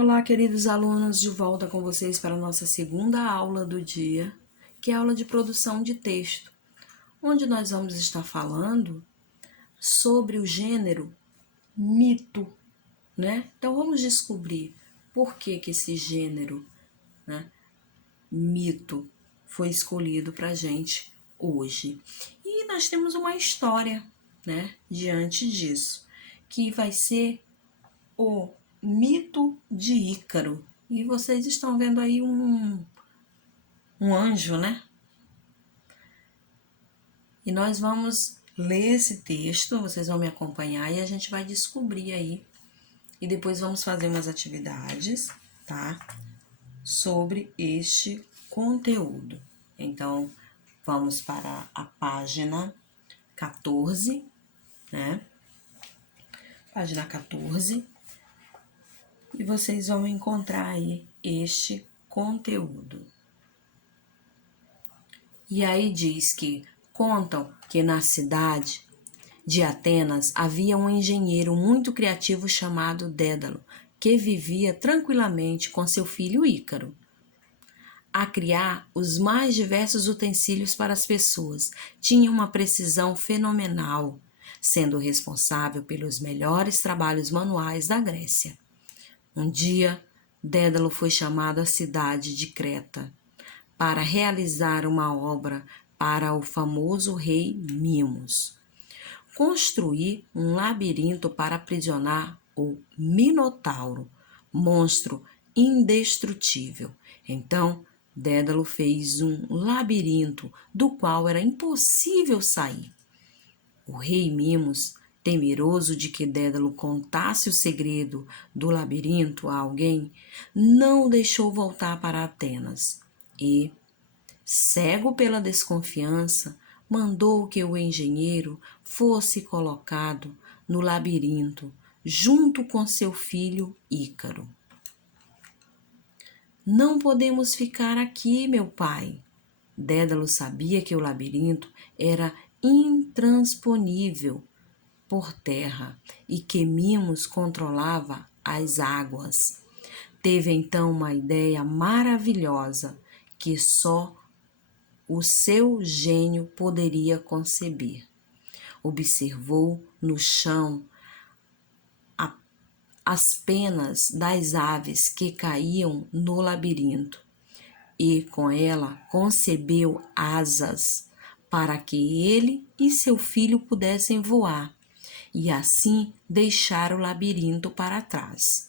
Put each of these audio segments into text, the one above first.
Olá, queridos alunos, de volta com vocês para a nossa segunda aula do dia, que é a aula de produção de texto, onde nós vamos estar falando sobre o gênero mito, né? Então vamos descobrir por que esse gênero, né, mito foi escolhido para a gente hoje. E nós temos uma história, né, diante disso, que vai ser o mito de Ícaro. E vocês estão vendo aí um anjo, né? E nós vamos ler esse texto, vocês vão me acompanhar e a gente vai descobrir aí. E depois vamos fazer umas atividades, tá? Sobre este conteúdo. Então, vamos para a página 14, né? Página 14. E vocês vão encontrar aí este conteúdo. E aí diz que contam que na cidade de Atenas havia um engenheiro muito criativo chamado Dédalo, que vivia tranquilamente com seu filho Ícaro, a criar os mais diversos utensílios para as pessoas. Tinha uma precisão fenomenal, sendo responsável pelos melhores trabalhos manuais da Grécia. Um dia, Dédalo foi chamado à cidade de Creta para realizar uma obra para o famoso rei Mimos. Construir um labirinto para aprisionar o Minotauro, monstro indestrutível. Então, Dédalo fez um labirinto do qual era impossível sair. O rei Mimos, temeroso de que Dédalo contasse o segredo do labirinto a alguém, não o deixou voltar para Atenas e, cego pela desconfiança, mandou que o engenheiro fosse colocado no labirinto junto com seu filho Ícaro. Não podemos ficar aqui, meu pai. Dédalo sabia que o labirinto era intransponível por terra e que Mimos controlava as águas. Teve então uma ideia maravilhosa que só o seu gênio poderia conceber. Observou no chão as penas das aves que caíam no labirinto e com ela concebeu asas para que ele e seu filho pudessem voar e assim deixar o labirinto para trás.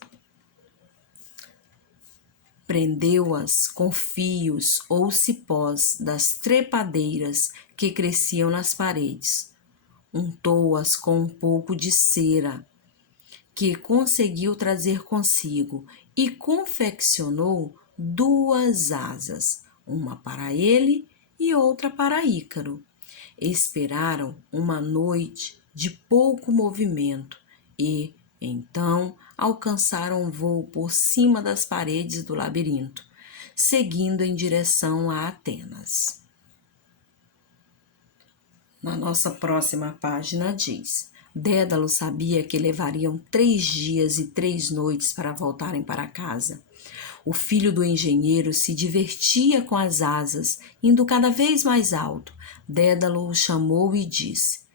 Prendeu-as com fios ou cipós das trepadeiras que cresciam nas paredes. Untou-as com um pouco de cera que conseguiu trazer consigo e confeccionou duas asas, uma para ele e outra para Ícaro. Esperaram uma noite de pouco movimento e, então, alcançaram voo por cima das paredes do labirinto, seguindo em direção a Atenas. Na nossa próxima página diz: Dédalo sabia que levariam 3 dias e 3 noites para voltarem para casa. O filho do engenheiro se divertia com as asas, indo cada vez mais alto. Dédalo o chamou e disse: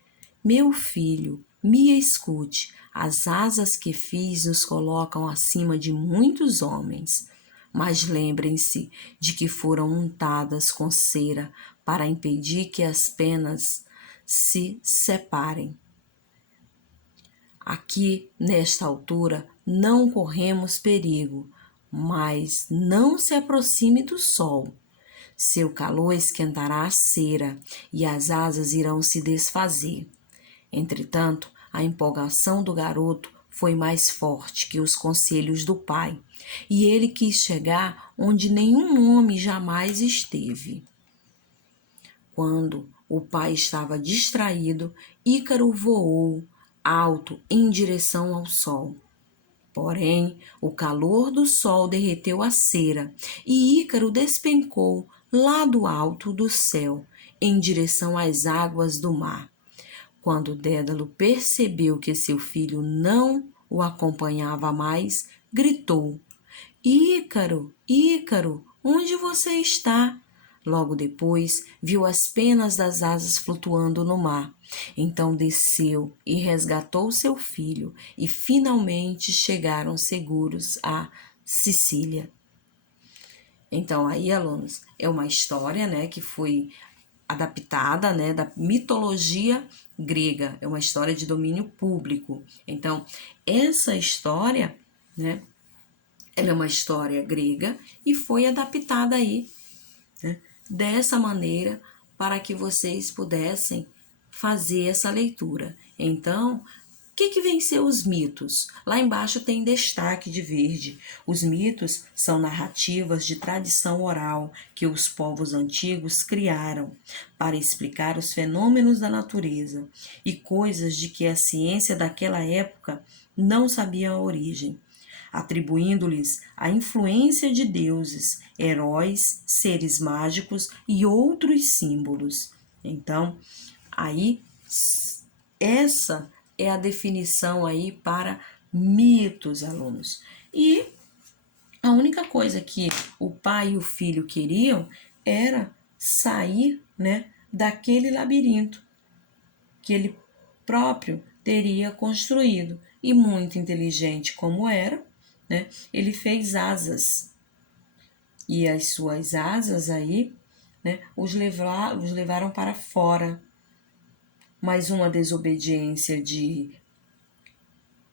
Meu filho, me escute. As asas que fiz nos colocam acima de muitos homens. Mas lembrem-se de que foram untadas com cera para impedir que as penas se separem. Aqui, nesta altura, não corremos perigo, mas não se aproxime do sol. Seu calor esquentará a cera e as asas irão se desfazer. Entretanto, a empolgação do garoto foi mais forte que os conselhos do pai, e ele quis chegar onde nenhum homem jamais esteve. Quando o pai estava distraído, Ícaro voou alto em direção ao sol. Porém, o calor do sol derreteu a cera e Ícaro despencou lá do alto do céu, em direção às águas do mar. Quando Dédalo percebeu que seu filho não o acompanhava mais, gritou: Ícaro, Ícaro, onde você está? Logo depois, viu as penas das asas flutuando no mar. Então desceu e resgatou seu filho, e finalmente chegaram seguros a Sicília. Então, aí, alunos, é uma história, né, que foi adaptada, né, da mitologia grega. É uma história de domínio público. Então, essa história, né, ela é uma história grega e foi adaptada aí, né, dessa maneira para que vocês pudessem fazer essa leitura. Então, o que vem ser os mitos? Lá embaixo tem destaque de verde. Os mitos são narrativas de tradição oral que os povos antigos criaram para explicar os fenômenos da natureza e coisas de que a ciência daquela época não sabia a origem, atribuindo-lhes a influência de deuses, heróis, seres mágicos e outros símbolos. Então, aí essa é a definição aí para mitos, alunos. E a única coisa que o pai e o filho queriam era sair, né, daquele labirinto que ele próprio teria construído. E muito inteligente como era, né, ele fez asas. E as suas asas aí, né, os levaram para fora. Mais uma desobediência de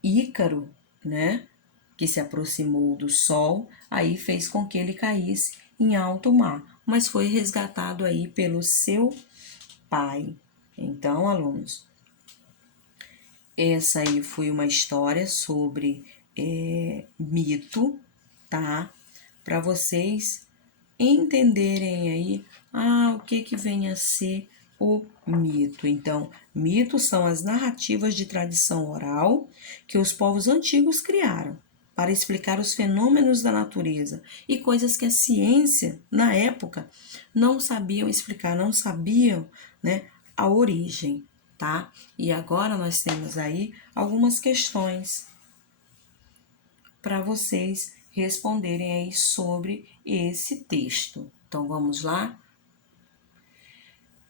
Ícaro, né, que se aproximou do sol, aí fez com que ele caísse em alto mar, mas foi resgatado aí pelo seu pai. Então, alunos, essa aí foi uma história sobre mito, tá? Para vocês entenderem aí, o que vem a ser o mito. Então, mitos são as narrativas de tradição oral que os povos antigos criaram para explicar os fenômenos da natureza e coisas que a ciência, na época, não sabiam explicar, não sabiam, né, a origem, tá? E agora nós temos aí algumas questões para vocês responderem aí sobre esse texto. Então, vamos lá?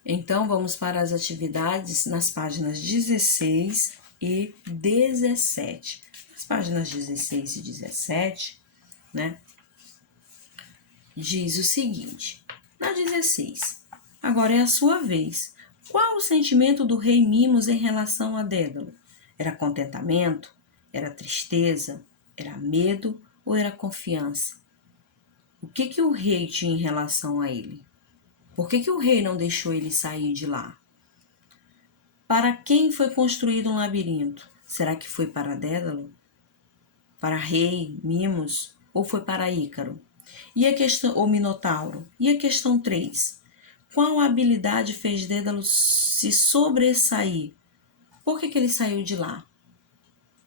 Então, vamos para as atividades nas páginas 16 e 17. Nas páginas 16 e 17, né, diz o seguinte. Na 16, agora é a sua vez. Qual o sentimento do rei Mimos em relação a Dédalo? Era contentamento? Era tristeza? Era medo ou era confiança? O que o rei tinha em relação a ele? Por que o rei não deixou ele sair de lá? Para quem foi construído um labirinto? Será que foi para Dédalo? Para rei, Mimos? Ou foi para Ícaro? E a questão, o Minotauro? E a questão 3? Qual habilidade fez Dédalo se sobressair? Por que ele saiu de lá?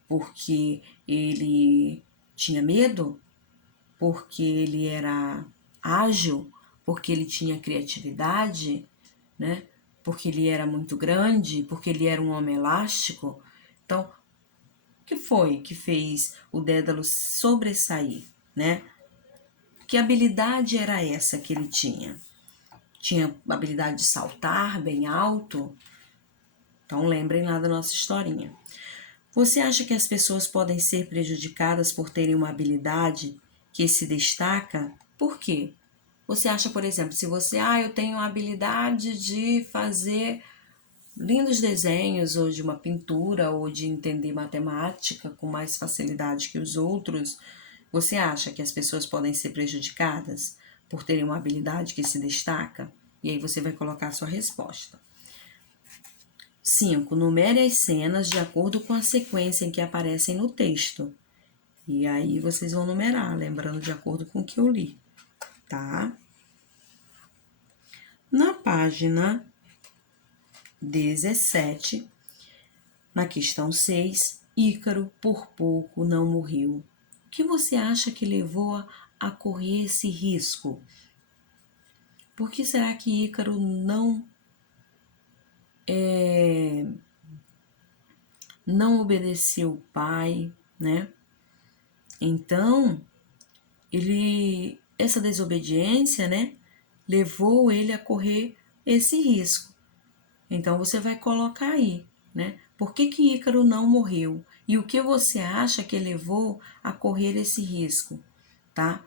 Porque ele tinha medo? Porque ele era ágil? Porque ele tinha criatividade? Né? Porque ele era muito grande? Porque ele era um homem elástico? Então, o que foi que fez o Dédalo sobressair, né? Que habilidade era essa que ele tinha? Tinha habilidade de saltar bem alto? Então, lembrem lá da nossa historinha. Você acha que as pessoas podem ser prejudicadas por terem uma habilidade que se destaca? Por quê? Você acha, por exemplo, se você, eu tenho a habilidade de fazer lindos desenhos, ou de uma pintura, ou de entender matemática com mais facilidade que os outros, você acha que as pessoas podem ser prejudicadas por terem uma habilidade que se destaca? E aí você vai colocar a sua resposta. 5. Numere as cenas de acordo com a sequência em que aparecem no texto. E aí vocês vão numerar, lembrando de acordo com o que eu li, tá? Na página 17, na questão 6, Ícaro por pouco não morreu. O que você acha que levou a correr esse risco? Por que será que Ícaro não obedeceu o pai, né? Então, essa desobediência, né, levou ele a correr esse risco. Então você vai colocar aí, né? Por que que Ícaro não morreu? E o que você acha que levou a correr esse risco, tá?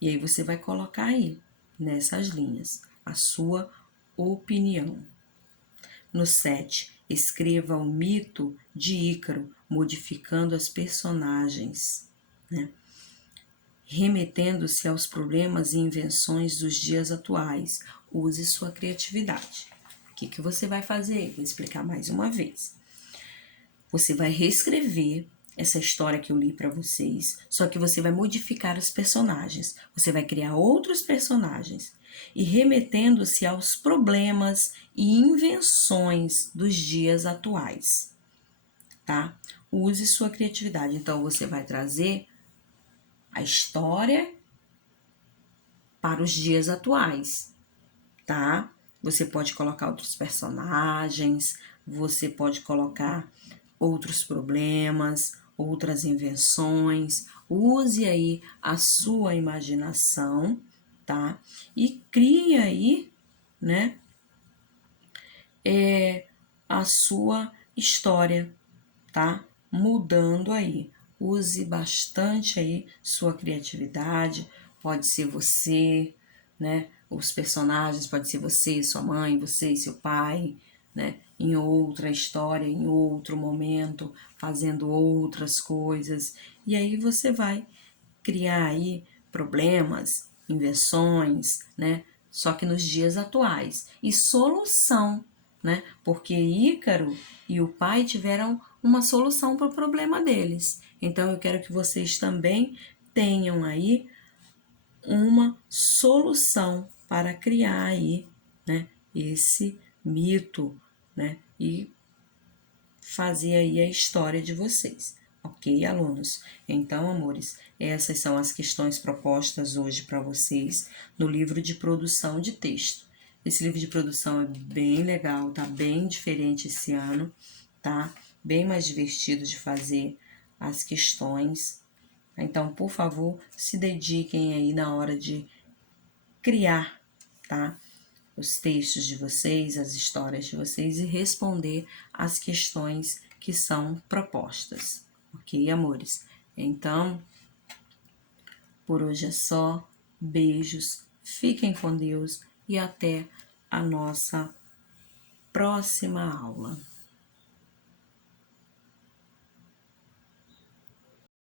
E aí você vai colocar aí, nessas linhas, a sua opinião. No 7, escreva o mito de Ícaro, modificando as personagens, né? Remetendo-se aos problemas e invenções dos dias atuais. Use sua criatividade. O que você vai fazer? Vou explicar mais uma vez. Você vai reescrever essa história que eu li para vocês, só que você vai modificar os personagens. Você vai criar outros personagens e remetendo-se aos problemas e invenções dos dias atuais, tá? Use sua criatividade. Então, você vai trazer a história para os dias atuais, tá? Você pode colocar outros personagens, você pode colocar outros problemas, outras invenções. Use aí a sua imaginação, tá? E crie aí, né, a sua história, tá? Mudando aí. Use bastante aí sua criatividade. Pode ser você, né? Os personagens pode ser você, sua mãe, você e seu pai, né? Em outra história, em outro momento, fazendo outras coisas. E aí você vai criar aí problemas, invenções, né? Só que nos dias atuais. E solução, né? Porque Ícaro e o pai tiveram uma solução para o problema deles. Então eu quero que vocês também tenham aí uma solução para criar aí, né, esse mito, né, e fazer aí a história de vocês. Ok, alunos? Então, amores, essas são as questões propostas hoje para vocês no livro de produção de texto. Esse livro de produção é bem legal, tá bem diferente esse ano, tá? Bem mais divertido de fazer as questões. Então, por favor, se dediquem aí na hora de criar, tá? Os textos de vocês, as histórias de vocês e responder às questões que são propostas. Ok, amores? Então, por hoje é só. Beijos, fiquem com Deus e até a nossa próxima aula.